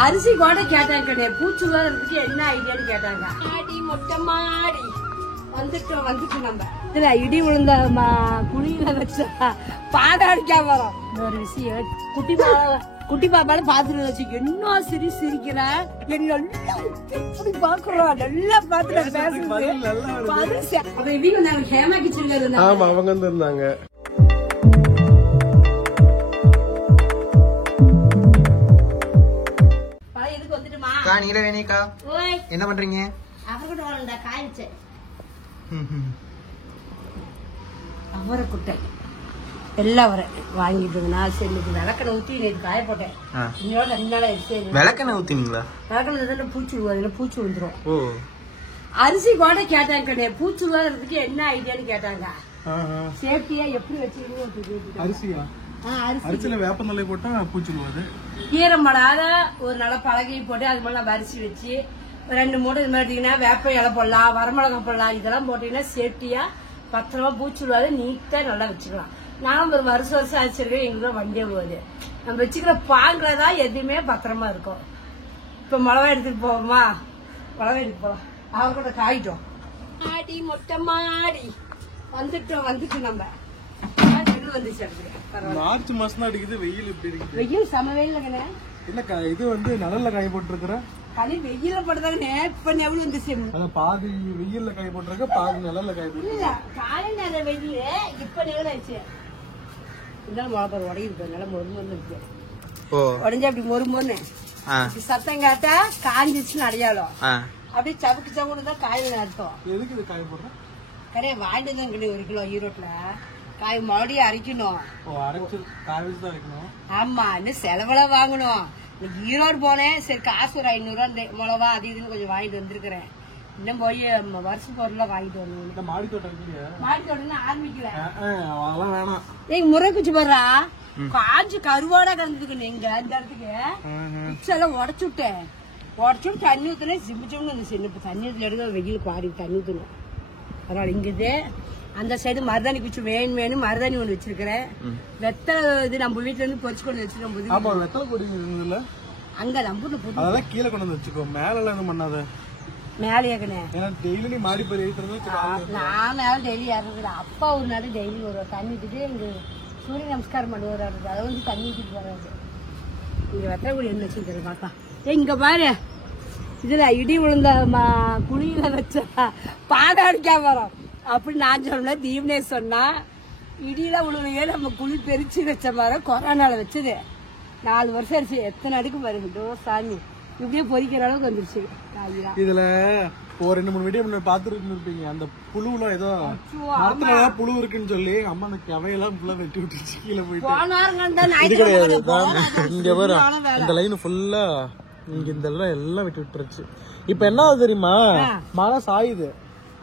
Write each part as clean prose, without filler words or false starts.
அரிசி கூட கேட்டாங்க கிடையாது. பூச்சுக்கு என்ன ஐடியான்னு கேட்டாங்க. ஆடி மொட்டை மாடி வந்துட்டு நம்ம இதுல இடி விழுந்த குழியில வச்ச பாடாடிக்கா வரும். ஒரு விஷயம் குட்டி பாப்பால பாத்துட்டு வச்சு என்ன சிரிக்கிற எப்படி பாக்குறோம் நல்லா பாத்துட்டு பேசுறது. அப்புறம் இவங்க வந்தாங்க ஹேமா கிச்சன்ல இருந்தாங்க. ஆமா அவங்க வந்து இருந்தாங்க. என்ன பண்றீங்க? அவரைக்குட்டை எல்லாம் வாங்கிட்டு சரி விளக்கெண்ணெய் ஊத்தி நேற்று காய போட்டேன். இன்னோட 2 நாள் ஆயிடுச்சு. விளக்கெண்ணெய் ஊத்தினீங்களா? விளக்கெண்ணெய் பூச்சி வந்துடும். அரிசி கூட கேட்டாங்க கிடையாது. பூச்சி விடுறதுக்கு என்ன ஐடியான்னு கேட்டாங்க. சேஃப்டியா எப்படி வச்சிருக்கீங்க? அரிசியில வேப்பந்தலை போட்டா பூச்சி விடுவாது. ஈரம் படாத ஒரு நல்ல பலகை போட்டு அது மேல அரிசி வச்சு 2 மூட்டை இது மாதிரி எடுத்தீங்கன்னா வேப்ப இலை போடலாம், வரமிளகா போடலாம். இதெல்லாம் போட்டீங்கன்னா சேஃப்டியா பத்திரமா பூச்சி விடாது நீட்டா நல்லா வச்சுக்கலாம். நான் ஒரு வருஷம் ஆச்சிருக்கேன். எங்களுக்கு வண்டியே விடுவாது. நம்ம வச்சுக்கிற பாங்குலதான் எதுவுமே பத்திரமா இருக்கும். இப்ப மிளகா எடுத்துட்டு போவோமா? மிளகா எடுத்து போலாம். அவங்க கூட காயிட்டோம். ஆடி மொட்டை மாடி வந்துட்டு நம்ம மார்ச் மாசம் அடிக்குது. வெயில் எப்படி இருக்கு? வெயில் சம வெயில் இல்ல இது வந்து நிழல்ல காய போட்டுருக்கிற களி வெயில போட்டுதாங்க. இப்ப எவ்வளவு வந்துச்சு? பாதி வெயில்ல காய போட்டுருக்க, பாதி நிழல்ல காய போட்டு காலை நேரம் வெயில் இப்ப நிகழாச்சு. இருந்தாலும் மிளகா உடையிருக்கு. நல்லா மொறுமொன்னு இருக்கு. உடஞ்சா அப்படி மொறுமொன்னு சத்தம் காட்டா காஞ்சிச்சுன்னு அடையாளம். அப்படியே சவுக்கு சவுன்னு தான் காய் அர்த்தம். எதுக்கு இது காய போடுறோம்? கரையா வாங்கிட்டு தான் கிடையாது. 1 கிலோ ஈரோட்ல காய் மறுபடியும் அரைக்கணும். ஆமா இன்னும் செலவெல்லாம் வாங்கணும். ஈரோடு போனேன். சரி காசு ஒரு 500 மிளவா அது இதுன்னு கொஞ்சம் வாங்கிட்டு வந்திருக்கிறேன். இன்னும் போய் வருஷம் பொருள்லாம் வாங்கிட்டு வரணும். மாடி தோட்டம் ஆரம்பிக்கல. முறை குச்சி போடுறா காஞ்சு கருவாட கலந்துக்கணும். எங்க இந்த இடத்துக்கு குச்செல்லாம் உடச்சு விட்டேன். தண்ணி ஊத்துனேன். சிம்பிச்சோம்னு இருந்துச்சு. இப்ப தண்ணி ஊத்துல எடுக்க வெயில் பாடி தண்ணி ஊத்தணும். பரவாயில்ல. இங்குது அந்த சைடு மருதாணி குச்சி வேணும் மருதாணி ஒண்ணு வச்சிருக்கிறேன். வெத்தலை இது நம்ம வீட்டுல இருந்து பொறிச்சு கொண்டு வச்சிருக்கோம். அங்க நம்பூர்ல போட்டு கீழே கொண்டு வந்து வச்சுக்கோ. மேல எல்லாம் பண்ணாத. மேலேயே டெய்லி மாடி போய் நான் மேல டெய்லி ஏறது. அப்பா ஒரு நாள் டெய்லி ஒரு தண்ணி ஊத்திட்டு இங்க சூரிய நமஸ்காரம் பண்ணுவாரு. அதை வந்து தண்ணி ஊத்திட்டு வராது. இங்க வெத்தலை குடி என்ன வச்சிருக்கேன் பாப்பா. இங்க பாரு இதுல இடி விழுந்த குழியில வச்ச பாடாடிக்கா வரும் அப்படி நான் சொன்ன. தீவனே சொன்னா இடியில உழுவையே நம்ம குழி பெருச்சு வச்ச மாதிரி கொரோனால வச்சது 4 வருஷம் ஆச்சு. எத்தனை அடுக்கு பாருங்க சாமி. இப்படியே பொறிக்கிற அளவுக்கு வந்துருச்சு. இதுல ஒரு 2-3 வீடியோ பாத்துருப்பீங்க. அந்த புழுலாம் ஏதோ புழு இருக்குன்னு சொல்லி அம்மா அந்த கவையெல்லாம் ஃபுல்லா வெட்டி விட்டுருச்சு. கீழே போயிட்டு இது கிடையாது. இங்க வர இந்த லைன் ஃபுல்லா இங்க இந்த எல்லாம் வெட்டி விட்டுருச்சு. இப்ப என்ன ஆகுது தெரியுமா? மழை சாயுது.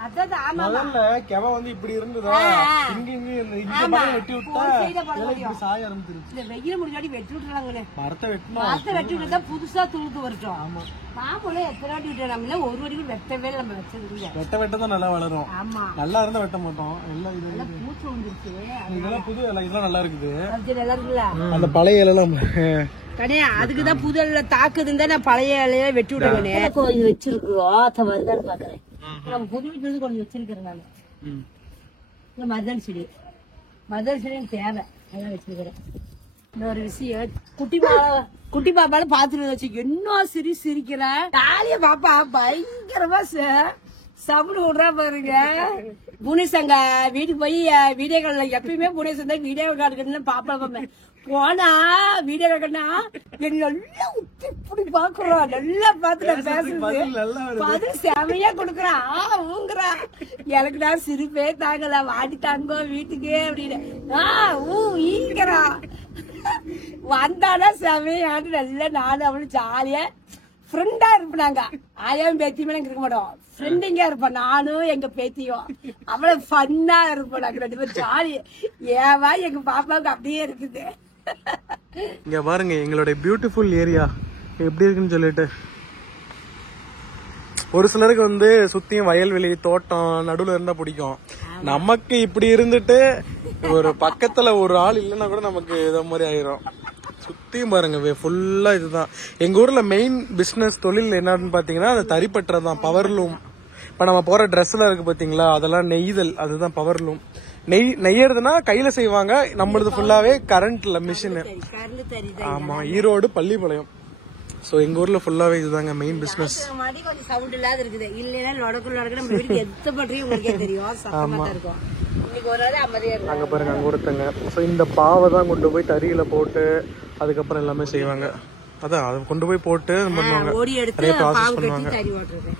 வந்து இப்படி இருந்ததா வெட்டி விட்டா சாய ஆரம்பிச்சிருச்சு. வெயில் முடிஞ்சாடி வெட்டி விட்டுறாங்க. மரத்தை வெட்டி விட்டா புதுசா துளுத்து வரட்டும். மாம்பழம் எத்தனை வாட்டி விட்டு நம்ம ஒரு வாட்டி வெட்டவே நம்ம வச்சது. வெட்டதான் நல்லா வளரும். நல்லா இருந்தா வெட்ட மாட்டோம். எல்லாம் பூச்சி வந்துருச்சு. இதெல்லாம் புது இலை. இதெல்லாம் நல்லா இருக்குது. நல்லா இருக்குல்ல? அந்த பழைய இலைலாம் கிடையாது. அதுக்குதான் புது இலை தாக்குதுன்னு நான் பழைய இலைய வெட்டி விட்டேன். கொஞ்சம் வச்சிருக்கோம் வருதான்னு பாக்குறேன். நம்ம புது வீட்டுல இருந்து கொஞ்சம் வச்சிருக்கிறேன். நான் மருதாணி செடி எனக்கு தேவை. அதான் வச்சிருக்கிறேன். இன்னொரு விஷயம் குட்டி பாப்பால பாத்துட்டு வச்சு என்ன சிரிக்கிற தாலிய பாப்பா பயங்கரமா சபுடு விடுறா பாருங்க. புனேசங்க வீட்டுக்கு போய் வீடியோ கால்ல எப்பயுமே புனேசம் தான் வீடியோ கால் பாப்பா போனா வீடியோ கட்டினா நல்லா இப்படி பாக்குறோம். நல்லா பாத்து பேசுறது பதில் செமையா கொடுக்குறான். ஊங்குறா. எனக்கு நான் சிரிப்பே தாங்கல. வாடி தாங்கோ வீட்டுக்கு அப்படின்னு ஈங்கிறா. வந்தானா செமையாட்டு நல்லா நானும் அவளும் ஜாலியா ஃப்ரெண்டா இருப்பாங்க. ஆயாவும் பேத்தியுமே நாங்க இருக்க மாட்டோம். ஃப்ரெண்டிங்கா இருப்போம். நானும் எங்க பேத்தியும் அவ்வளவு ஃபன்னா இருப்போம். நாங்க 2 பேரும் ஜாலி. ஏவா எங்க பாப்பாவுக்கு அப்படியே இருக்குது. இங்க பாருங்க எங்களுடைய பியூட்டிஃபுல் ஏரியா எப்படி இருக்குன்னு சொல்லிட்டு. ஒரு சிலருக்கு வந்து சுத்தியும் வயல்வெளி தோட்டம் நடுவுல இருந்தா பிடிக்கும். நமக்கு இப்படி இருந்துட்டு ஒரு பக்கத்துல ஒரு ஆள் இல்லைன்னா கூட நமக்கு இத மாதிரி ஆயிரும். சுத்தியும் பாருங்க ஃபுல்லா இதுதான். எங்க ஊர்ல மெயின் பிசினஸ் தொழில் என்னன்னு பாத்தீங்கன்னா அந்த தறிப்பற்றதான், பவர்லூம். இப்ப நம்ம போற ட்ரெஸ் எல்லாம் இருக்கு பாத்தீங்களா, அதெல்லாம் நெய்தல், அதுதான் பவர்லூம். நெய்யறதுனா கையில செய்வாங்க, நம்மளது ஃபுல்லாவே கரண்ட்ல மிஷின். ஆமா, ஈரோடு பள்ளிப்பாளையம். சோ எங்க ஊர்ல ஃபுல்லாவே இதுதாங்க மெயின் பிசினஸ். கொஞ்சம் சவுண்ட் இல்லாத இருக்குது, இல்லைன்னா லொடக்கு நம்ம வீட்டுக்கு எத்த பண்றீங்க உங்களுக்கே தெரியும், சத்தமா இருக்கும். இன்னைக்கு ஒரு நாள் அமைதியா இருக்கு. அங்க பாருங்க, அங்க ஒருத்தங்க. சோ இந்த பாவை தான் கொண்டு போய் தறியில போட்டு அதுக்கப்புறம் எல்லாமே செய்வாங்க. அதான் அதை கொண்டு போய் போட்டு பண்ணுவாங்க, ஓடி எடுத்து பாவு கட்டி தறி ஓட்டுறது.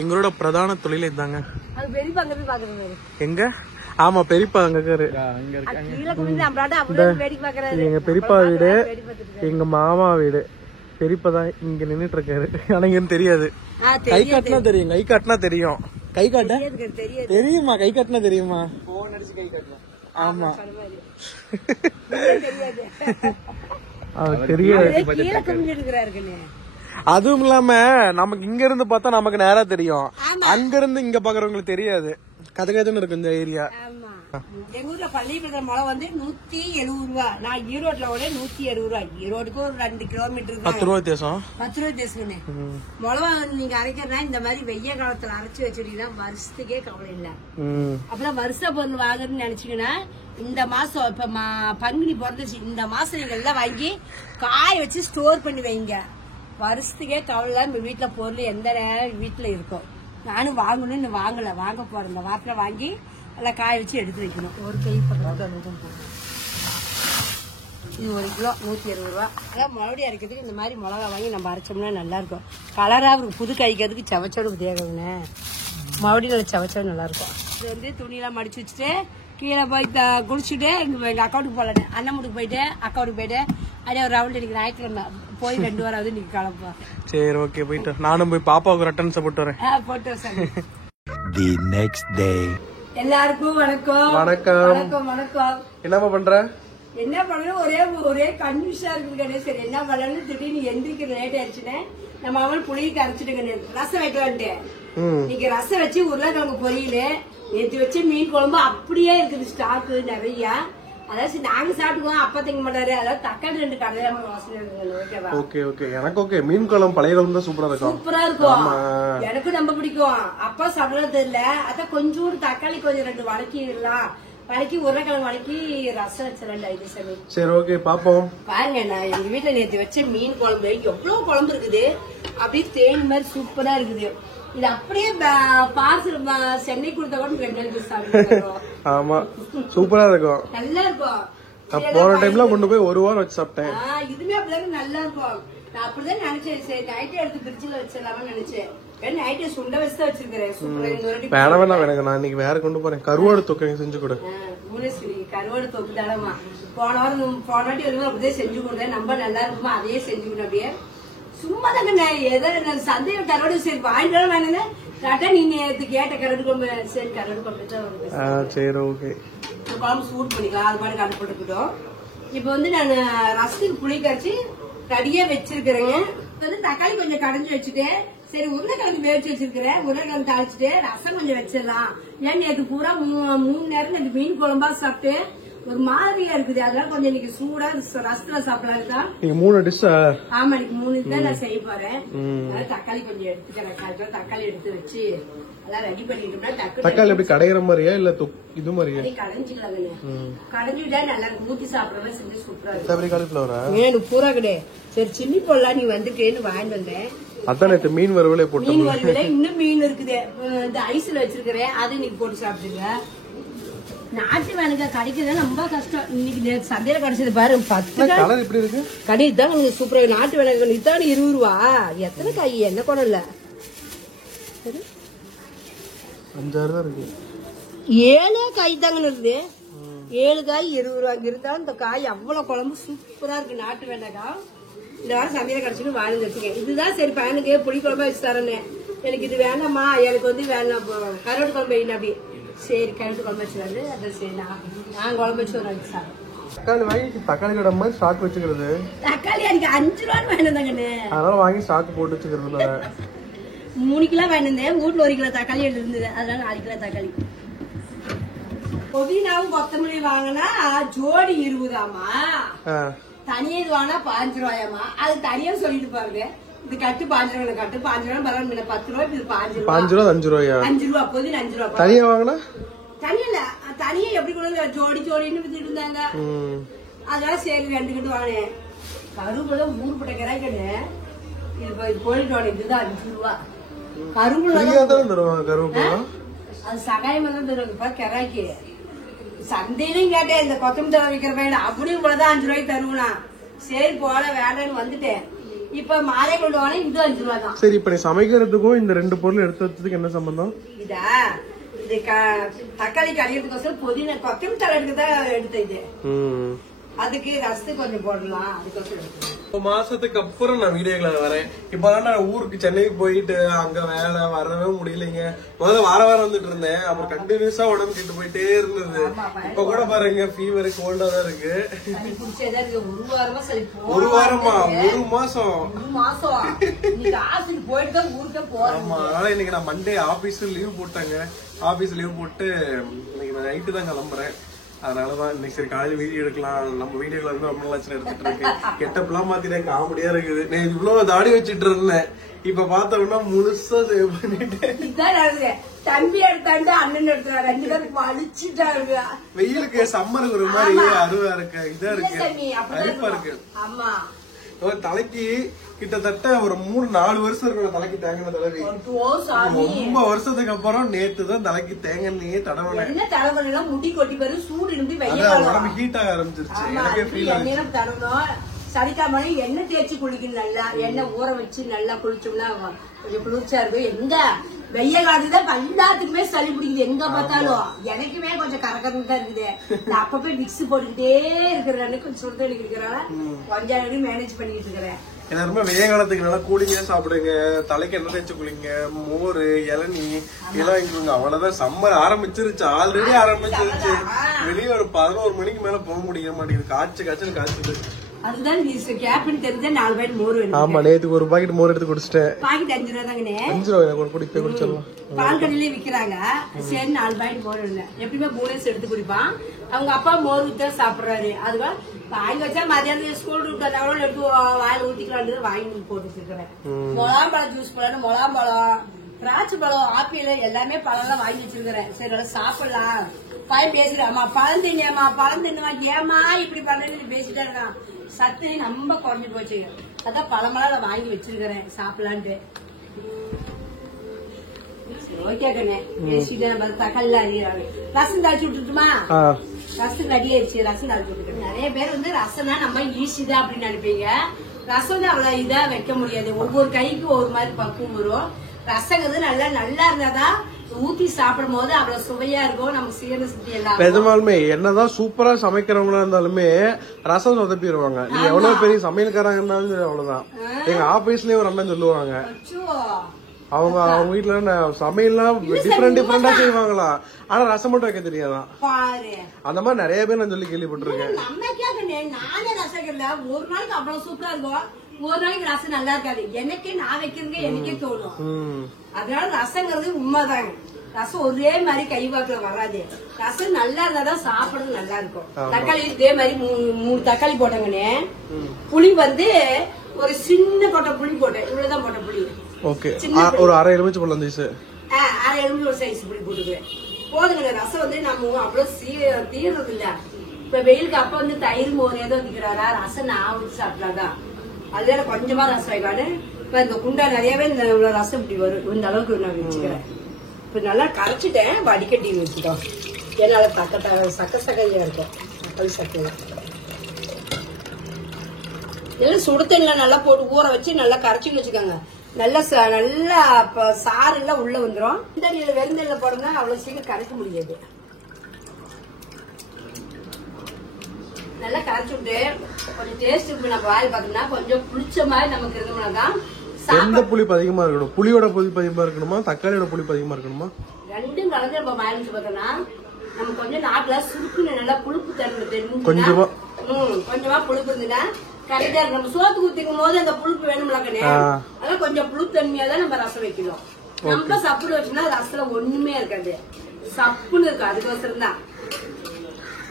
எங்களோட பிரதான தொழில் இதுதாங்க. அது பெரியப்பா அங்க போய் பாக்குறது எங்க? ஆமா, பெரியப்பா அங்க இருக்காரு. எங்க பெரியப்பா வீடு, எங்க மாமா வீடு. பெரியப்பா தான் இங்க நின்னுட்டு இருக்காரு. ஆனா இங்க தெரியாது. கை காட்டினா தெரியும், கை காட்டினா தெரியும். கை காட்ட தெரியுமா? கை காட்டினா தெரியுமா? ஆமா, தெரியாது. அதுவும் இல்லாம நமக்கு இங்க இருந்து பார்த்தா நமக்கு நேரா தெரியும், அங்க இருந்து இங்க பாக்குறவங்களுக்கு தெரியாது. கதகதன்னு இருக்கும் இந்த ஏரியா. எங்க ஊர்ல பள்ளிக்கூட முளை வந்து 170 ரூபா. நான் ஈரோட்ல விட 170 ரூபா. ஈரோடுக்கு ஒரு 2 கிலோமீட்டர் 10 ரூபா வித்தியாசம். 10 ரூபா வித்தியாசம். முளவா நீங்க அரைக்கிறதா இந்த மாதிரி வெய்ய காலத்துல அரைச்சு வச்சுட்டீங்கன்னா வருஷத்துக்கே கவலை இல்ல. அப்புறம் வருஷ பொருள் வாங்குறதுன்னு நினைச்சீங்கன்னா இந்த மாசம் இப்ப பங்குனி பிறந்துச்சு, இந்த மாசம் நீங்க எல்லாம் வாங்கி காய வச்சு ஸ்டோர் பண்ணி வைங்க, வருஷத்துக்கே கவலை. நம்ம வீட்டுல பொருள் எந்த நேரம் வீட்டுல இருக்கும். நானும் வாங்கணும், இன்னும் வாங்கல, வாங்க போறேன். இந்த வாரத்துல வாங்கி நல்லா காய வச்சு எடுத்து வைக்கணும். ஒரு கை இது 1 கிலோ 170 ரூபா. அதான் மறுபடியும் அரைக்கிறதுக்கு இந்த மாதிரி மிளகா வாங்கி நம்ம அரைச்சோம்னா நல்லா இருக்கும். கலரா புது காய்க்கிறதுக்கு செவச்சோடு தேவைங்க, மறுபடியும் நல்லா செவச்சோடு நல்லா இருக்கும். இது வந்து துணியெல்லாம் மடிச்சு வச்சுட்டு கீழே போய் குளிச்சுட்டு எங்க அக்கௌண்ட்டுக்கு போகல, அண்ணன் வீட்டுக்கு போயிட்டு அக்கௌண்ட்டுக்கு போயிட்டு அப்படியே ஒரு ரவுண்ட் இன்னைக்கு ஞாயிற்றுக்கிழமை போய் 2 வாரம் இன்னைக்கு கிளம்புவா. சரி, ஓகே, போயிட்டு நானும் போய் பாப்பாவுக்கு ரெட்டன்ஸ் போட்டு வரேன். போட்டு வரேன். The next day. எல்லாருக்கும் வணக்கம். வணக்கம். வணக்கம் வணக்கம். என்னமா பண்ற? என்ன பண்ணணும் ஒரே கன்ஃபியூஷா இருக்குது கிடையாது. சரி என்ன பண்ணலாம்னு திடீர்னு எந்திரிக்கிற லேட் ஆயிடுச்சுன்னு நம்ம அவன் புளிக்கு அரைச்சிட்டு ரசம் வைக்கலான்ட்டு இன்னைக்கு ரசம் வச்சு உருளைக்கிழங்கு பொரியல், நேற்று வச்சு மீன் குழம்பு அப்படியே இருக்குது ஸ்டாக்கு நிறைய. அதாவது நாங்க சாப்பிட்டுக்குவோம், அப்பா திங்க மாட்டாரு. அதாவது தக்காளி 2 கடையில வாசனை. ஓகே ஓகே, எனக்கு ஓகே. மீன் குழம்பு பழைய குழம்பு தான் சூப்பரா இருக்கும். சூப்பரா இருக்கும், எனக்கு ரொம்ப பிடிக்கும். அப்பா சாப்பிடலாம் தெரியல, அதான் கொஞ்சோண்டு தக்காளி கொஞ்சம் 2 வதக்கிடலாம், வதக்கி உருளைக்கிழங்கு வதக்கி ரசம் வச்சிடலாம். சரி, ஓகே, பாப்போம். பாருங்க, நான் எங்க வீட்டுல நேற்று வச்ச மீன் குழம்பு எவ்வளவு குழம்பு இருக்குது, அப்படியே தேன் மாதிரி சூப்பரா இருக்குது. இது அப்படியே பார்சல் சென்னை கொடுத்தா கூட 2 நாளைக்கு சாப்பிடுவோம். ஆமா, சூப்பரா இருக்கும், நல்லா இருக்கும். நான் போன டைம்ல கொண்டு போய் 1 வாரம் வச்சு சாப்பிட்டேன். இதுமே அப்படிதான் நல்லா இருக்கும். நான் அப்படிதான் நினைச்சேன், சரி நைட்டே எடுத்து பிரிட்ஜ்ல வச்சிடலாம்னு நினைச்சேன். நைட்டே சுண்ட வச்சு தான் வச்சிருக்கிறேன். வேணாம் எனக்கு, நான் இன்னைக்கு வேற கொண்டு போறேன். கருவாடு தொக்கு செஞ்சு கொடு. கருவாடு தொக்கு தானமா போன வாட்டி வரும்போது அப்படியே செஞ்சு கொடுத்தேன். நம்ம நல்லா இருக்குமா அதையே செஞ்சு கொடு. அப்படியே சும்மா தாங்க ஏதோ சந்தையில கருவாடு சரி வாங்கிட்டாலும் வேணுங்க. கரெக்டா நீ நேற்று கேட்ட கருவாடு குழம்பு, சரி கருவாடு குழம்பு தான். சரி, ஓகே. குழம்பு சூட் பண்ணிக்கலாம், அது மாதிரி கடை போட்டுக்கிட்டோம். இப்ப வந்து நான் ரசத்துக்கு புளி கரைச்சி ரெடியா வச்சிருக்கிறேங்க. வந்து தக்காளி கொஞ்சம் கடைஞ்சி வச்சுட்டு, சரி உருளைக்கிழங்கு வேவிச்சு வச்சிருக்கிறேன், உருளைக்கிழங்கு தாளிச்சுட்டு ரசம் கொஞ்சம் வச்சிடலாம். ஏன் நேற்று பூரா 3 நேரம் நேற்று மீன் குழம்பா சாப்பிட்டு ஒரு மாதிரியா இருக்குது. அதெல்லாம் கொஞ்சம் இன்னைக்கு சூடா ரசத்துல சாப்பிடலாம். 3 டிஷ். ஆமா, இன்னைக்கு 3 தான் நான் செய்ய போறேன். தக்காளி கொஞ்சம் எடுத்துக்கிறேன், தக்காளி எடுத்து வச்சு எல்லாம் ரெடி பண்ணிட்டோம்னா தக்காளி எப்படி கடையிற மாதிரியா இல்ல இது மாதிரியா? கடைஞ்சிக்கலாம், கடைஞ்சிட்டா நல்லா இருக்கும். ஊத்தி சாப்பிடுற மாதிரி செஞ்சு சூப்பரா இருக்கும். காலிஃபிளவரா? எனக்கு பூரா கிடையாது. சரி சில்லி போடலாம், நீ வந்துட்டேன்னு வாங்கிட்டு வந்தேன். அதான் நேற்று மீன் வறுவலே போட்டு. மீன் வறுவல இன்னும் மீன் இருக்குது, இந்த ஐஸ்ல வச்சிருக்கிறேன், அது இன்னைக்கு போட்டு சாப்பிடுங்க. நாட்டு வேணுங்க கிடைக்கிறது ரொம்ப கஷ்டம். இன்னைக்கு சந்தையில கிடைச்சது பாரு 10 கலர் எப்படி இருக்கு. கடை தான் உங்களுக்கு சூப்பரா. நாட்டு வேணுங்க இதான் 20 ரூபா. எத்தனை காய் என்ன குணம் இல்ல, 5-6 தான் இருக்கு. 7 காய் தாங்க இருக்குது. 7 காய் 20 ரூபா. இருந்தாலும் இந்த காய் அவ்வளவு குழம்பு சூப்பரா இருக்கு. நாட்டு வெண்டைக்காய் இந்த வாரம் சமையல கிடைச்சுன்னு வாங்கி வச்சுக்கேன். இதுதான் சரி பையனுக்கு புளி குழம்பா வச்சு தரேன்னு. எனக்கு இது வேணாமா, எனக்கு வந்து வேணாம் கருவாடு குழம்பு வைக்கணும். அப்படி சரி கருவாடு குழம்பு வச்சு வந்து அதை சரி நான் குழம்பு வச்சு ஒரு வச்சு சாப்பிடுவேன். தக்காளி வாங்கி தக்காளி கடை மாதிரி ஸ்டாக் வச்சுக்கிறது. தக்காளி எனக்கு 5 ரூபான்னு வேணுந்தாங்கண்ணே, அதனால வாங்கி ஸ்டாக் போட்டு வச்சுக்கிறது. 3 கிலோ வேணுந்தேன், வீட்டுல 1 கிலோ தக்காளி இருந்தது, அதனால 4 கிலோ தக்காளி. புதினாவும் கொத்தமல்லி வாங்கினா ஜோடி 20 ஆமா. தனியா இது வாங்கினா 5 ரூபாயாமா, அது தனியா சொல்லிட்டு பாருங்க. இது கட்டு 5 ரூபாய், கட்டு 5 ரூபாய் பரவாயில்ல, 10 ரூபாய், இது 5 ரூபாய். 5 ரூபா 5 ரூபாயா? 5 ரூபா போது 5 ரூபா. தனியா வாங்கினா தனியா இல்ல, தனியா எப்படி கூட ஜோடி ஜோடின்னு வித்துட்டு இருந்தாங்க. அதனால சரி 2 கட்டு வாங்கினேன். கரும்புல 3 பட்ட கிராய்க்கண்ணு, இது போயிட்டு வாங்க. இதுதான் 5 ரூபா. கரும்புல கரும்பு அது சகாயமா தான் தருவாங்க கிராய்க்கு. சந்தையிலும் கேட்டேன், இந்த கொத்தமல்லி தழை விற்கிற பையன் அப்படியும் போலதான் 5 ரூபாய்க்கு தருவனா. சரி போல வேண்டான்னு வந்துட்டேன். இப்ப மாலை கொண்டு வாங்க, இது 5 ரூபா தான். சரி, இப்ப நீ சமைக்கிறதுக்கும் இந்த 2 பொருள் எடுத்து வச்சதுக்கு என்ன சம்பந்தம்? இதா இது தக்காளி கழியறதுக்கோசரம் புதினா கொத்தமல்லி தழை எடுக்கதான் எடுத்த இது. அதுக்கு ரசத்துக்கு கொஞ்சம் போடலாம், அதுக்கோசரம். மாசத்துக்கு அப்புறம் நான் வீடியோக்களை வரேன். இப்பதான் நான் ஊருக்கு சென்னைக்கு போயிட்டு அங்க வேலை வரவே முடியலைங்க. முதல்ல வாரம் வந்துட்டு இருந்தேன், அப்புறம் கண்டினியூஸா உடம்பு கிட்டு போயிட்டே இருந்தது. இப்ப கூட பாருங்க ஃபீவர் கோல்டா தான் இருக்கு. ஒரு வாரமா 1 மாசம் அதனால இன்னைக்கு நான் மண்டே ஆபீஸ் லீவ் போட்டாங்க. ஆபீஸ் லீவ் போட்டு இன்னைக்கு நைட்டு தான் கிளம்புறேன். அதனாலதான் இன்னைக்கு சரி காலையில் வீடியோ எடுக்கலாம். நம்ம வீடியோல இருந்து ரொம்ப லட்சம் எடுத்துட்டு இருக்கேன். கெட்டப்பெல்லாம் மாத்திட்டேன், காமெடியா இருக்குது. நான் இவ்வளவு தாடி வச்சுட்டு இருந்தேன், இப்ப பார்த்தோம்னா முழுசா சேவ் பண்ணிட்டேன். தம்பி எடுத்தாண்டு அண்ணன் எடுத்துறா, 2 பேருக்கு வலிச்சுட்டாங்க. வெயிலுக்கு சம்மருக்கு ஒரு மாதிரி அருவா இருக்கு, இதா இருக்கு, அரிப்பா இருக்கு. ஆமா, தலைக்கு கிட்டத்தட்ட ஒரு 3-4 வருஷம் இருக்கும் தலைக்கு தேங்கின தலைவி. ரொம்ப வருஷத்துக்கு அப்புறம் நேத்துதான் தலைக்கு தேங்கண்ணே தடவனேன். என்ன தடவலாம், முடி கொட்டி வரும், சூடு இருந்து உடம்பு ஹீட் ஆக ஆரம்பிச்சிருச்சு. எனக்கே ஃபீல் ஆச்சு. தடவணும் சளிக்காம எண்ணெய் தேய்ச்சி குளிக்கணும். நல்லா எண்ணெய் ஊற வச்சு நல்லா குளிச்சோம்னா கொஞ்சம் குளிர்ச்சியா இருக்கும். எங்க வெய்ய காலத்துதான் எல்லாத்துக்குமே சளி பிடிக்குது, எங்க பார்த்தாலும். எனக்குமே கொஞ்சம் கரகரம் தான் இருக்குது. நான் அப்பப்ப விக்ஸ் போட்டுக்கிட்டே இருக்கிறேன், கொஞ்சம் சுடு இருக்கிறால கொஞ்சம் மேனேஜ் பண்ணிட்டு இருக்கிறேன். எல்லாருமே வெய்ய காலத்துக்கு நல்லா கூலிங்கா சாப்பிடுங்க, தலைக்கு எண்ணெய் தேய்ச்சி குளிங்க, மோர் இளநீ எல்லாம் இங்க. அவ்வளவுதான், சம்மர் ஆரம்பிச்சிருச்சு, ஆல்ரெடி ஆரம்பிச்சிருச்சு. வெளியே ஒரு 11 மணிக்கு மேல போக முடிய மாட்டேங்குது, காய்ச்சல் காய்ச்சது. அதுதான் கேப்னு தெரிஞ்சா 4 பாக்கெட் மோர் வேணும். ஆமா, நேத்துக்கு ஒரு பாக்கெட் மோர் எடுத்து குடிச்சிட்டேன். பாக்கெட் 5 ரூபா தாங்கண்ணே. 5 ரூபா எனக்கு குடிப்பே குடிச்சிடலாம். பால் கடையிலே விக்கிறாங்க. சரி 4 பாக்கெட் மோர் இல்லை, எப்படியுமே போனஸ் எடுத்து குடிப்பான். அவங்க அப்பா மோர் ஊத்த சாப்பிடுறாரு. அதுவா வாங்கி வச்சா மதியானம் ஸ்கூல் விட்டு எடுத்து வாயில ஊத்திக்கலான்னு வாங்கி போட்டு வச்சிருக்கிறேன். முலாம்பழம் ஜூஸ் போடணும், முலாம்பழம், திராட்சை பழம், ஆப்பிள் எல்லாமே பழம் வாங்கி வச்சிருக்கிறேன். சரி நல்லா சாப்பிடலாம். பையன் பேசுறாமா, பழம் தின்னியம்மா, பழம் தின்னுமா, ஏமா இப்படி பண்ணு பேசிட்டே இருக்கான். சத்து ரொம்ப குறைஞ்சு போச்சு. அதான் பழமெல்லாம் வாங்கி வச்சிருக்கிறேன் சாப்பிடலான்ட்டு. ஓகே கண்ணே, பேசிட்டு நம்ம தக்காளி அறியாரு. ரசம் தாளிச்சு விட்டுட்டுமா? ரசம் ரெடி ஆயிடுச்சு, ரசம் தாளிச்சு விட்டுட்டு. நிறைய பேர் வந்து ரசம்னா நம்ம ஈஸிதான் அப்படின்னு நினைப்பீங்க. ரசம் தான் அவ்வளவு இதா வைக்க முடியாது, ஒவ்வொரு கைக்கு ஒவ்வொரு மாதிரி பக்குவம் வரும். ரசங்கிறது நல்லா இருந்தாதான் ஊத்தி சாப்பிடும் போது அவ்வளவு சுவையா இருக்கும். நமக்கு சீரண சக்தி எல்லாம். நிஜமாலுமே என்னதான் சூப்பரா சமைக்கிறவங்களா இருந்தாலுமே ரசம் சொதப்பிடுவாங்க. நீ எவ்வளவு பெரிய சமையல்காரங்க இருந்தாலும் அவ்வளவுதான். எங்க ஆபீஸ்லயே ஒரு அண்ணன் சொல்லுவாங்க, அவங்க வீட்டுல சமையல்லாம் டிஃபரெண்டா செய்வாங்களா, ஆனா ரசம் மட்டும் வைக்க தெரியாதான். அந்த மாதிரி நிறைய பேர் நான் சொல்லி கேள்விப்பட்டிருக்கேன். நானே ரசம் ஒரு நாளைக்கு அவ்வளவு சூப்பரா இருக்கும், ஒரு நாளைக்கு ரசம் நல்லா இருக்காது. எனக்கே நான் வைக்கிறதுக்கு எனக்கே தோணும். அதனால ரசங்கிறது உண்மைதாங்க. ரசம் ஒரே மாதிரி கைவாக்குல வராது. ரசம் நல்லா இருந்தாதான் சாப்பிடறது நல்லா இருக்கும். தக்காளி இதே மாதிரி 3 தக்காளி போட்டங்கன்னே. புளி வந்து ஒரு சின்ன கொட்டை புளி போட்டேன், இவ்வளவுதான் போட்ட புளி. ஒரு அரை எலுமிச்சை பழம் சைஸ், அரை எலுமிச்சை ஒரு சைஸ் புளி போட்டுக்குவேன். போதுங்க. ரசம் வந்து நம்ம அவ்வளவு தீர்றது இல்ல. இப்ப வெயிலுக்கு அப்ப வந்து தயிர் மோர் ஏதோ வைக்கிறாரா, ரசம் நான் ஊற்றி சாப்பிட்டாதான். அதனால கொஞ்சமா ரசம் வைக்காது. இப்ப இந்த குண்டா நிறையவே இந்த ரசம் இப்படி வரும், இந்த அளவுக்கு நான் வச்சுக்கிறேன். இப்ப நல்லா கரைச்சிட்டேன், வடிகட்டி வச்சுட்டோம். என்னால சக்கையா இருக்கும். தக்காளி சக்கையில எல்லாம் சுடுத்தண்ணில நல்லா போட்டு ஊற வச்சு நல்லா கரைச்சின்னு வச்சுக்கோங்க. நல்லா சாறு எல்லாம் உள்ள வந்துடும். இந்த வெறுந்தெல்ல போடணும்னா அவ்வளவு சீக்கிரம் கரைக்க முடியாது. நல்லா கரைச்சு விட்டு கொஞ்சம் டேஸ்ட் நம்ம வாயில் பார்த்தோம்னா கொஞ்சம் புளிச்ச மாதிரி நமக்கு இருந்தோம்னா. எந்த புளிப்பு அதிகமா இருக்கணும்? புளியோட புளிப்பு அதிகமா இருக்கணுமா, தக்காளியோட புளிப்பு அதிகமா இருக்கணுமா? ரெண்டும் கலந்து நம்ம வாயில் பார்த்தோம்னா நம்ம கொஞ்சம் நாக்குல சுருக்குன்னு நல்லா புளிப்பு தன்மை கொஞ்சமா புளிப்பு இருந்துன்னா கரெக்டா இருக்கு. நம்ம சோத்து ஊத்திக்கும் போது அந்த புளிப்பு வேணும்ல கண்ணே, அதெல்லாம் கொஞ்சம் புளிப்பு தன்மையா தான் நம்ம ரசம் வைக்கணும். நம்ம சப்புடு வச்சோம்னா ரசத்துல ஒண்ணுமே இருக்காது, சப்புன்னு இருக்கும். அதுக்கோசரம் தான்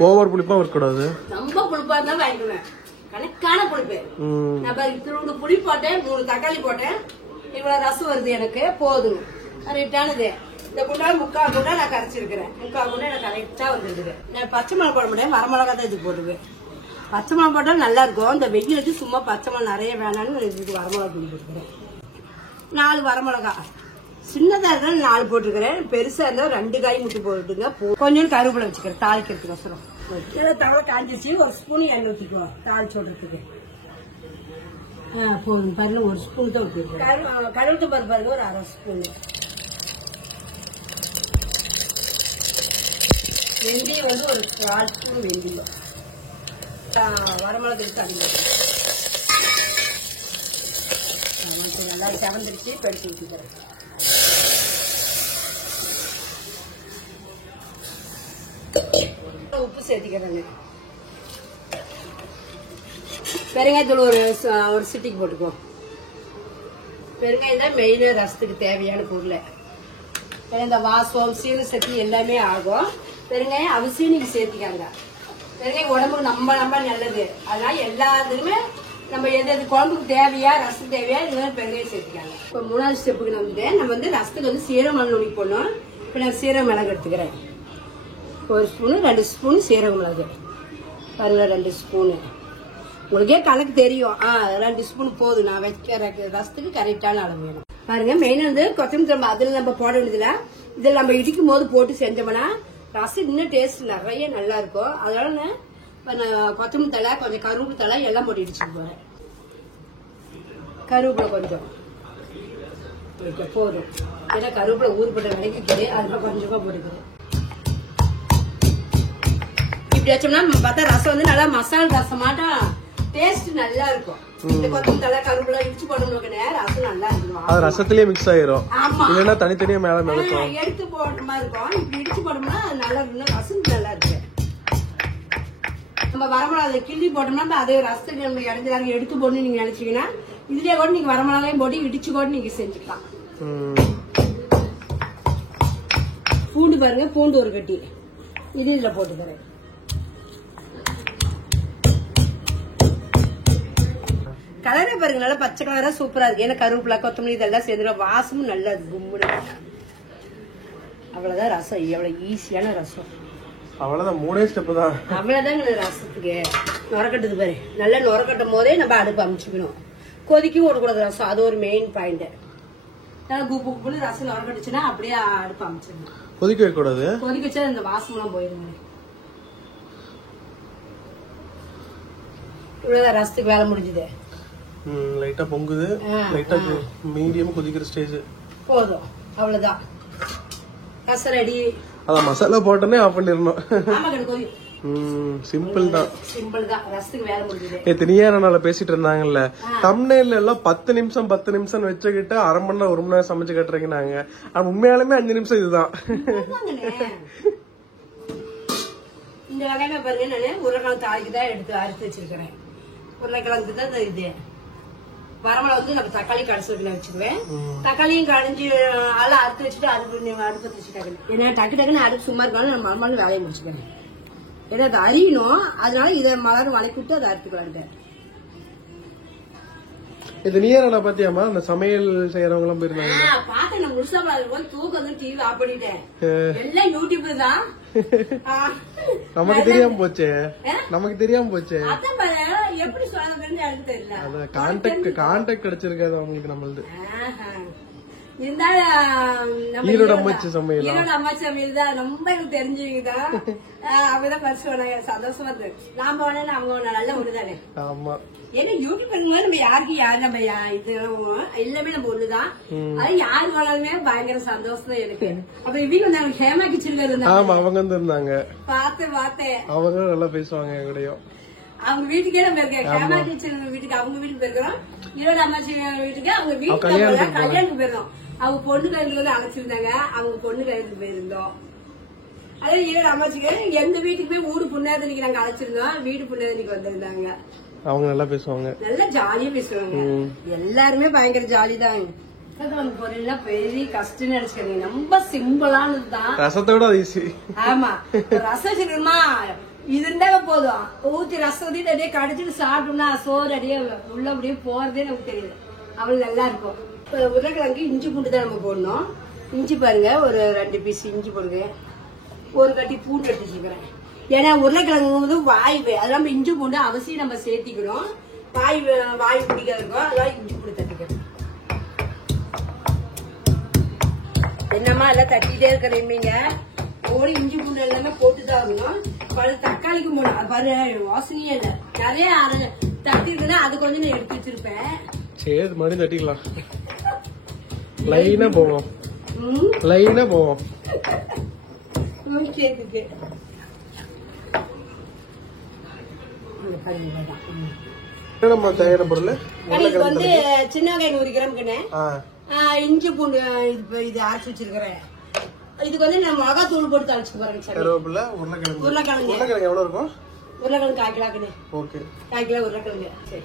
ஓவர் புளிப்பா இருக்கக்கூடாது. ரொம்ப புளிப்பா இருந்தா வாங்கிக்குவேன். கணக்கான புளிப்பு. நான் இத்தனோட புளி போட்டேன், 3 தக்காளி போட்டேன், இவ்வளவு ரசம் வருது எனக்கு போதும். கரெக்டானது. இந்த குண்டா 3/4 குண்டா நான் கரைச்சிருக்கிறேன். 3/4 குண்டா எனக்கு கரெக்டா வந்துருக்குது. நான் பச்சை மிளகா போட முடியாது, வரமிளகா தான் இது போடுவேன். பச்சை மிளகா போட்டாலும் நல்லா இருக்கும். இந்த வெயிலுக்கு சும்மா பச்சை மிளகா நிறைய வேணான்னு இதுக்கு வரமிளகா தூள் போட்டுக்கிறேன். 4 வரமிளகா சின்னதா இருந்தா 4 போட்டுருக்கிறேன். பெருசா இருந்தா 2 காய் முட்டு போட்டுங்க. கொஞ்சம் கருவேப்பிலை வச்சுக்கிறேன் தாளிக்கிறதுக்கு அவசரம். தவிர காஞ்சிச்சு. 1 ஸ்பூன் எண்ணெய் ஊற்றிக்குவோம் தாளிச்சு விடுறதுக்கு. போதும் பாருங்க, 1 ஸ்பூன் தான் ஊற்றிருக்கேன். கருவேப்பிலை பருப்பு பாருங்க, ஒரு 1/2 ஸ்பூன். வெந்தயம் வந்து ஒரு 4 ஸ்பூன் வெந்தயம். வரமிளகு எடுத்து அதிகம் நல்லா செவந்துருச்சு. பெருசு ஊற்றிக்கிறேன். உப்பு சேர்த்திக்கிறேங்க. பெருங்காயத்தூள் ஒரு சிட்டிக்கு போட்டுக்கோ. பெருங்காயம் தான் மெயின் ரசத்துக்கு தேவையான பொருள். இந்த வாசம் சீர சக்தி எல்லாமே ஆகும். பெருங்காயம் அவசியம் நீங்க சேர்த்திக்காங்க. பெருங்காயம் உடம்புக்கு நம்ம நல்லது. அதனால எல்லாத்துக்குமே நம்ம எது குழம்புக்கு தேவையா ரசம் தேவையா இது பெருங்காயம் சேர்த்திக்காங்க. இப்போ 3வது ஸ்டெப்புக்கு நம்ம வந்து ரசத்துக்கு வந்து சீரகம் மிளகு போடணும். இப்போ நான் சீரக மிளகு எடுத்துக்கிறேன். 1 ஸ்பூனு 2 ஸ்பூன் சீரக மிளகு பாருங்க, 2 ஸ்பூனு. உங்களுக்கே கணக்கு தெரியும். 2 ஸ்பூன் போதும். நான் வைக்கிற ரசத்துக்கு கரெக்டான அளவு வேணும். பாருங்க, மெயினா வந்து கொத்தமல்லி தழை அதுல நம்ம போட வேண்டியதுல இதில் நம்ம இடிக்கும் போது போட்டு செஞ்சோம்னா ரசம் இன்னும் டேஸ்ட் நிறைய நல்லா இருக்கும். அதனால நான் கொத்தமல்லி தழை கொஞ்சம் கருவேப்பிலை தழை எல்லாம் போட்டு இடிச்சுட்டு போறேன். கருவேப்பிலை கொஞ்சம் போதும். ஏன்னா கருவேப்பிலை ஊறுபட்ட நினைக்குது, அதெல்லாம் கொஞ்சமா போட்டுக்கிறேன். இப்படி வச்சோம்னா பார்த்தா ரசம் வந்து நல்லா மசாலா ரசமாட்டா டேஸ்ட் நல்லா இருக்கும். இந்த கொத்தமல்லி தழை கருவேப்பிலை இடிச்சு போடணும்னு ரசம் நல்லா இருக்கும். அது ரசத்திலேயே மிக்ஸ் ஆயிரும். இல்லைன்னா தனித்தனியா மேல மிதக்கும். எடுத்து போடுற மாதிரி இருக்கும். இப்படி இடிச்சு போட்டோம்னா அது நல்லா இருக்கும். ரசம் நல்லா இருக்கு. நம்ம வரமிளகா கிள்ளி போட்டோம்னா அதே ரசத்துக்கு நம்ம இடைஞ்சாங்க எடுத்து போடணும் நீங்க நினைச்சீங்கன்னா இதுலயே கூட நீங்க வரமிளகாயும் போட்டு இடிச்சு கூட நீங்க செஞ்சுக்கலாம். பூண்டு பாருங்க, பூண்டு ஒரு கட்டி இது இதுல போட்டுக்கிறேன். கலரே பாருங்க, நல்லா பச்சை கலரா சூப்பரா இருக்கு. ஏன்னா கருவேப்பிலை கொத்தமல்லி இதெல்லாம் சேர்ந்து வாசமும் நல்லா இருக்கு. கும்புடு. அவ்வளவுதான் ரசம். எவ்வளவு ஈஸியான ரசம். அவ்வளவுதான், 3 ஸ்டெப் தான். அவ்வளவுதாங்க ரசத்துக்கு. நுரக்கட்டுது பாரு, நல்லா நுரக்கட்டும் போதே நம்ம அடுப்பு அமைச்சுக்கணும். கொதிக்கும் விடக்கூடாது ரசம், அது ஒரு மெயின் பாயிண்ட். குப்புன்னு ரசம் நுரக்கட்டுச்சுன்னா அப்படியே அடுப்பு அமைச்சிடணும். கொதிக்க வைக்க கூடாது. கொதிக்க வச்சா இந்த வாசம் எல்லாம் போயிருங்க. இவ்வளவுதான் ரசத்துக்கு வேலை முடிஞ்சது. லைட்டா பொங்குது, லைட்டா மீடியம் கொதிக்கிற ஸ்டேஜ் போதும். அவ்வளவுதான் ரசம் ரெடி. அதான் மசாலா போட்டோன்னே ஆஃப் பண்ணிடணும். சிம்பிள் தான். சிம்பிள் தான், ரசத்துக்கு வேலை முடிஞ்சது. தனியார பேசிட்டு இருந்தாங்கல்ல, தம்ப்நெயில்ல எல்லாம் 10 நிமிஷம் வச்சுக்கிட்டு 1/2 மணி நேரம் 1 மணி நேரம் சமைச்சு கட்டுறீங்கன்னாங்க. ஆனா உண்மையாலுமே 5 நிமிஷம் இதுதான். இந்த வகையில பாருங்க, நான் உருளைக்கிழங்கு தாளிக்கு தான் எடுத்து அறுத்து வச்சிருக்கிறேன். உருளைக்கிழங்கு தான் இது. வரமிளகா வந்து நம்ம தக்காளி கடைசி வச்சுக்குவேன். தக்காளியும் கடைஞ்சி அதெல்லாம் அறுத்து வச்சுட்டு அடுப்பு வச்சுட்டாங்க. ஏன்னா டக்குன்னு அடுப்பு சும்மா இருக்காலும் நம்ம மறுநாள் வேலையை முடிச்சுக்கிறேன். ஏன்னா அது அரியணும், அதனால இதை மலர் வளைக்கிட்டு அதை அறுத்துக்கலாம். இது நீயாரா பாத்தியாமா? அந்த சமையல் செய்யறவங்க எல்லாம் போயிருந்தாங்க. பாத்தேன். நான் முழுசா போய் தூக்கம் வந்து டிவி ஆஃப் பண்ணிட்டேன். எல்லாம் யூடியூப்ல தான். நமக்கு தெரியாம போச்சே. அதான் பாரு, எப்படி சொன்னதுன்னு எனக்கு தெரியல. அத கான்டாக்ட் கிடைச்சிருக்காது அவங்களுக்கு நம்மளது. இருந்தாலும் ஈரோடு அம்மாச்சி சமையல் தான் ரொம்ப எனக்கு தெரிஞ்சுதான். அவதான் பரிசு வேணாங்க. சந்தோஷமா இருக்கு. நாம வேணா அவங்க நல்ல ஒண்ணுதானே. ஆமா. ஏன்னா யூடியூப் பண்ணும்போது நம்ம யாரு நம்ம இது எல்லாமே நம்ம ஒண்ணுதான். அது யாரு வேணாலுமே பயங்கர சந்தோஷம் தான் எனக்கு. அப்ப இவங்க வந்து ஹேமா கிச்சன் இருந்தாங்க. ஆமா, அவங்க வந்து இருந்தாங்க. பார்த்தேன். அவங்க நல்லா பேசுவாங்க எங்கடையும். அவங்க வீட்டுக்கே நம்ம இருக்கேன். ஹேமா கிச்சன் வீட்டுக்கு அவங்க வீட்டுக்கு போயிருக்கிறோம். ஈரோடு அம்மாச்சி வீட்டுக்கு அவங்க வீட்டுக்கு கல்யாணத்துக்கு போயிருந்தோம். அவங்க பொண்ணு கல்யாணத்துக்கு வந்து அழைச்சிருந்தாங்க. அவங்க பொண்ணு கல்யாணத்துக்கு போயிருந்தோம். அதே ஈரோடு அம்மாச்சிக்கு எந்த வீட்டுக்கு போய் ஊடு புண்ணாதனிக்கு நாங்க அழைச்சிருந்தோம். வீடு புண்ணாதனிக்கு வந்திருந்தாங்க. அவங்க நல்லா பேசுவாங்க, நல்லா ஜாலியா பேசுவாங்க. எல்லாருமே பயங்கர ஜாலி தான். பொருள் பெரிய கஷ்டம் நினைச்சுக்கிறீங்க, ரொம்ப சிம்பிளானதுதான். ரசத்தோட ஈஸி. ஆமா, ரசம் செய்யணுமா இது இருந்தாங்க போதும். ஊத்தி ரசம் ஊத்தி அப்படியே கடிச்சிட்டு சாப்பிட்டோம்னா சோறு அப்படியே உள்ள அப்படியே போறதே நமக்கு தெரியுது. அவ்வளவு நல்லா இருக்கும். உருளைக்கிழங்கு இஞ்சி பூண்டு தான் நம்ம போடணும். இஞ்சி பாருங்க, ஒரு 2 பீஸ் இஞ்சி போடுங்க. ஒரு கட்டி பூண்டு எடுத்து வச்சுக்கிறேன். ஏன்னா உருளைக்கிழங்கு வந்து வாய்வு, அதெல்லாம் இஞ்சி பூண்டு அவசியம் நம்ம சேர்த்திக்கணும். வாய் பிடிக்காது இருக்கும், அதெல்லாம் இஞ்சி பூண்டு தட்டிக்கிறேன். என்னம்மா எல்லாம் தட்டிட்டே இருக்கிறீங்க, ஓடி இஞ்சி பூண்டு எல்லாமே போட்டுதான் ஆகணும். தக்காளிக்கும் போடணும். பாரு வாசனையே இல்லை, நிறைய தட்டி இருக்குன்னா அது கொஞ்சம் நான் எடுத்து வச்சிருப்பேன். சரி மறுபடியும் தட்டிக்கலாம். லைனா போவோம், லைனா போவோம். தேவையான பொருள் வந்து சின்ன வெங்காயம் 100 கிராமுக்குன்னு, இஞ்சி பூண்டு இது அரைச்சு வச்சிருக்கிறேன். இதுக்கு வந்து நான் மிளகாத்தூள் போட்டு அரைச்சு பாருங்க. கருவேப்பிலை, உருளைக்கிழங்கு எவ்வளவு இருக்கும்? உருளைக்கிழங்கு 1/4 கிலோக்குன்னு. ஓகே, 1/4 கிலோ உருளைக்கிழங்கு. சரி,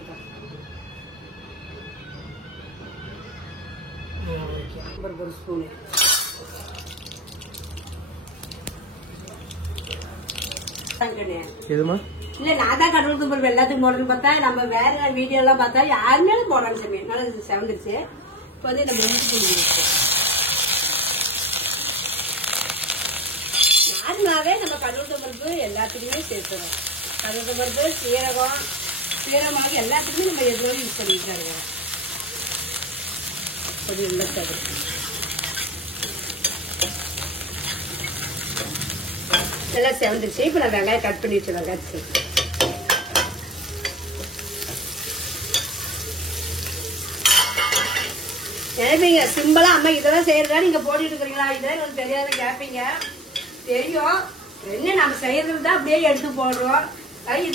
ஒரு ஸ்பூனு. எதுமா இல்ல நான் தான் கடவுள் பருப்பு எல்லாத்துக்கும் போடணும்னு பார்த்தா, நம்ம வேற வீடியோ எல்லாம் பார்த்தா யாருமே போடுறாங்க சாமி. நல்லா செவந்துருச்சு. இப்ப வந்து நம்ம நார்மலாவே நம்ம கடவுள் பருப்பு எல்லாத்துக்குமே சேர்த்துறோம். கடவுள் பருப்பு, சீரகம் எல்லாத்துக்குமே நம்ம எதுவும் யூஸ் பண்ணிட்டு இருக்கோம். எல்லாம் செவந்துருச்சு. இப்ப நான் வெங்காயம் கட் பண்ணி வச்சு வெங்காயம் நினைப்பீங்க சிம்பிளா, அம்மா இதெல்லாம் செய்யறதா நீங்க போட்டுட்டு இருக்கிறீங்களா, இதெல்லாம் எனக்கு தெரியாத கேட்பீங்க. தெரியும், என்ன நம்ம செய்யறது தான் அப்படியே எடுத்து போடுறோம்.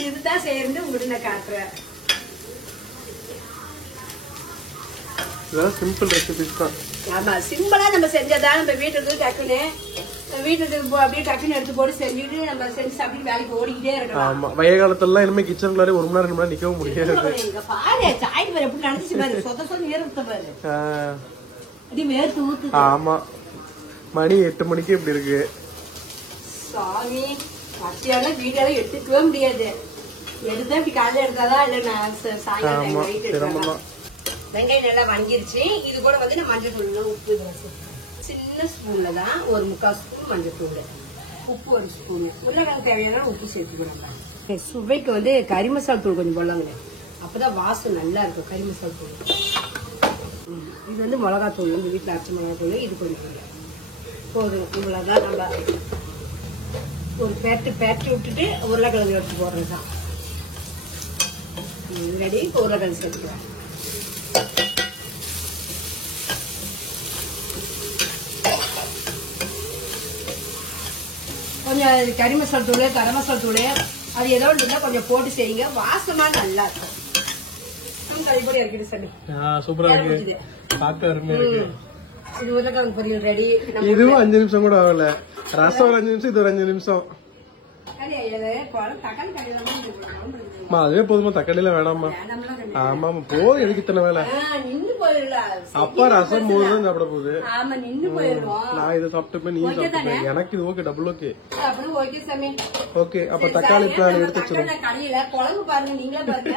இதுதான் செய்யறது உங்களுக்கு நான் காட்டுறேன். சிம்பிள் ரெசிபிஸ் தான். ஆமா, சிம்பிளா நம்ம செஞ்சதான் நம்ம வீட்டுக்கு டக்குன்னு அப்படியே டக்குன்னு எடுத்து போட்டு செஞ்சுட்டு நம்ம செஞ்சு சாப்பிட்டு வேலைக்கு ஓடிக்கிட்டே இருக்கணும். ஆமா, வெய காலத்துல இனிமே கிச்சனுக்குள்ளாரே 1 மணி நேரம் 2 மணி நேரம் நிக்கவும் முடியாது. பாரு சாய் பாரு எப்படி நினைச்சு பாரு, சொத நேரத்தை பாரு அப்படி வேர்த்து ஊத்து. ஆமா, மணி 8 மணிக்கு இப்படி இருக்கு. சாமி பத்தியால வீடியோல எடுத்துக்கவே முடியாது. எடுத்தா இப்படி காலையில எடுத்தாதான் இல்ல நான் சாயங்காலம் நைட் எடுக்கலாம். வெங்காயம் நல்லா வங்கிருச்சு. இது கூட வந்து நான் மஞ்சள் தூள், உப்பு, சின்ன ஸ்பூன்ல தான் ஒரு 3/4 ஸ்பூன் மஞ்சள் தூள், உப்பு 1 ஸ்பூன், உருளைக்கிழங்கு தேவையான உப்பு சேர்த்துக்கிறோம். சுவைக்கு வந்து கறி மசாலா தூள் கொஞ்சம் போடலாங்க, அப்பதான் வாசம் நல்லா இருக்கும். கறி மசாலா தூள், இது வந்து மிளகாத்தூள், இந்த வீட்டுல அரைச்ச மிளகாத்தூள், இது கொஞ்சம் போதும். இவ்வளவுதான். நம்ம ஒரு பேட்டு விட்டுட்டு உருளைக்கிழங்கு எடுத்து போடுறதுதான் ரெடி. இப்போ உருளைக்கிழங்கு சேர்த்துக்கிறேன். கொஞ்சம் கறி மசாலா தூள், கரம் மசாலா தூள், அது ஏதோ இருந்தா கொஞ்சம் போட்டு செய்யுங்க, வாசமா நல்லா இருக்கும். கறிப்பொடி இறக்கிட்டு சரி, சூப்பரா இருக்கு. பார்க்க அருமையா இருக்கு. இது உருளைக்கிழங்கு பொரியல் ரெடி. இதுவும் 5 நிமிஷம் கூட ஆகல. ரசம் ஒரு 5 நிமிஷம், இது ஒரு 5 நிமிஷம். தக்காளி கடையில அதுவே போதுமா? தக்காளி எல்லாம் வேணாமா? ஆமா போதும், எதுக்கு இத்தனை வேலை? அப்பா ரசம் போதும் சாப்பிட போகுது. நான் இதை சாப்பிட்டுப்பேன், நீ சாப்பிட்டுப்பேன். எனக்கு இது ஓகே, டபுள் ஓகே. ஓகே, அப்ப தக்காளி பிளான் எடுத்து வச்சிருக்கோம். கடையில குழம்பு பாருங்க, நீங்களே பாருங்க.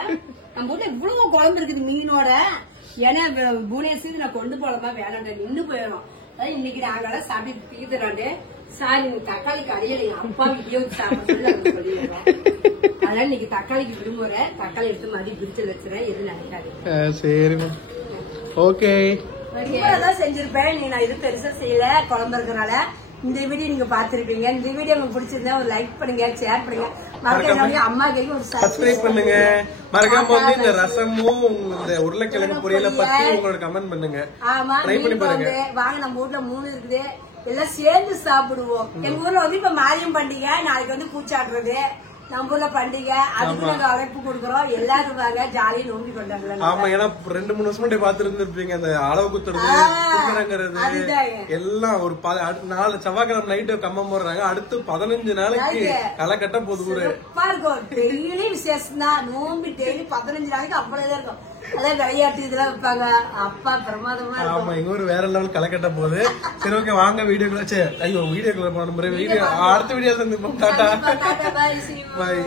நம்ம வீட்டுல இவ்வளவு குழம்பு இருக்குது மீனோட. ஏன்னா புவனேஸ்வருக்கு நான் கொண்டு போலாமா வேணாம், நின்று போயிடும். இன்னைக்கு நாங்களாம் சாப்பிட்டு தீர்த்துறாண்டு சார், நீங்க தக்காளி கடையில எங்க அப்பா வீட்லயே சொல்லிடுறோம். அதனால இன்னைக்கு தக்காளிக்கு விரும்புறேன். தக்காளி எடுத்து மாதிரி பிரிச்சு வச்சுறேன், எது நினைக்காது. சரிமா, ஓகே. தான் செஞ்சிருப்பேன். நீ நான் இது பெருசா செய்யல, குழம்பு இருக்கனால. இந்த வீடியோ நீங்க பாத்துருப்பீங்க. இந்த வீடியோ உங்களுக்கு பிடிச்சிருந்தா ஒரு லைக் பண்ணுங்க, ஷேர் பண்ணுங்க, மறக்காம அம்மா கைக்கு ஒரு சப்ஸ்கிரைப் பண்ணுங்க. மறக்காம வந்து இந்த ரசமும் இந்த உருளைக்கிழங்கு பொரியலை பத்தி உங்களோட கமெண்ட் பண்ணுங்க. ஆமா, வாங்க நம்ம வீட்டுல 3 இருக்குது, எல்லாம் சேர்ந்து சாப்பிடுவோம். எங்க ஊர்ல வந்து இப்ப மாரியம் பண்டிகை, நாளைக்கு வந்து பூச்சாடுறது, நம்ம ஊர்ல பண்டிகை, அதுக்கு நாங்க அழைப்பு கொடுக்குறோம். எல்லாரும் வாங்க, ஜாலியா நோம்பி கொண்டாடலாம். ஆமா, ஏன்னா 2-3 வருஷம் பாத்துட்டு இருந்திருப்பீங்க. அந்த அளவு குத்துறது, எல்லாம் ஒரு 4 செவ்வாய்க்கிழமை நைட்டு கம்மம் போடுறாங்க. அடுத்து 15 நாளைக்கு களை கட்ட போது கூட இருக்கும். டெய்லி விசேஷம் தான், நோம்பி டெய்லி 15 நாளைக்கு அவ்வளவுதான் இருக்கும். அதான் விளையாட்டு இதெல்லாம் வைப்பாங்க. அப்பா பிரமாதமா இருக்கும். ஆமா, எங்க ஊர் வேற லெவல் கலக்கட்ட போகுது. சரி, ஓகே, வாங்க வீடியோக்குள்ள. ஐயோ, வீடியோக்குள்ள போன முறை வீடியோ அடுத்த வீடியோ சந்திப்போம். டாடா, பாய். பாய்.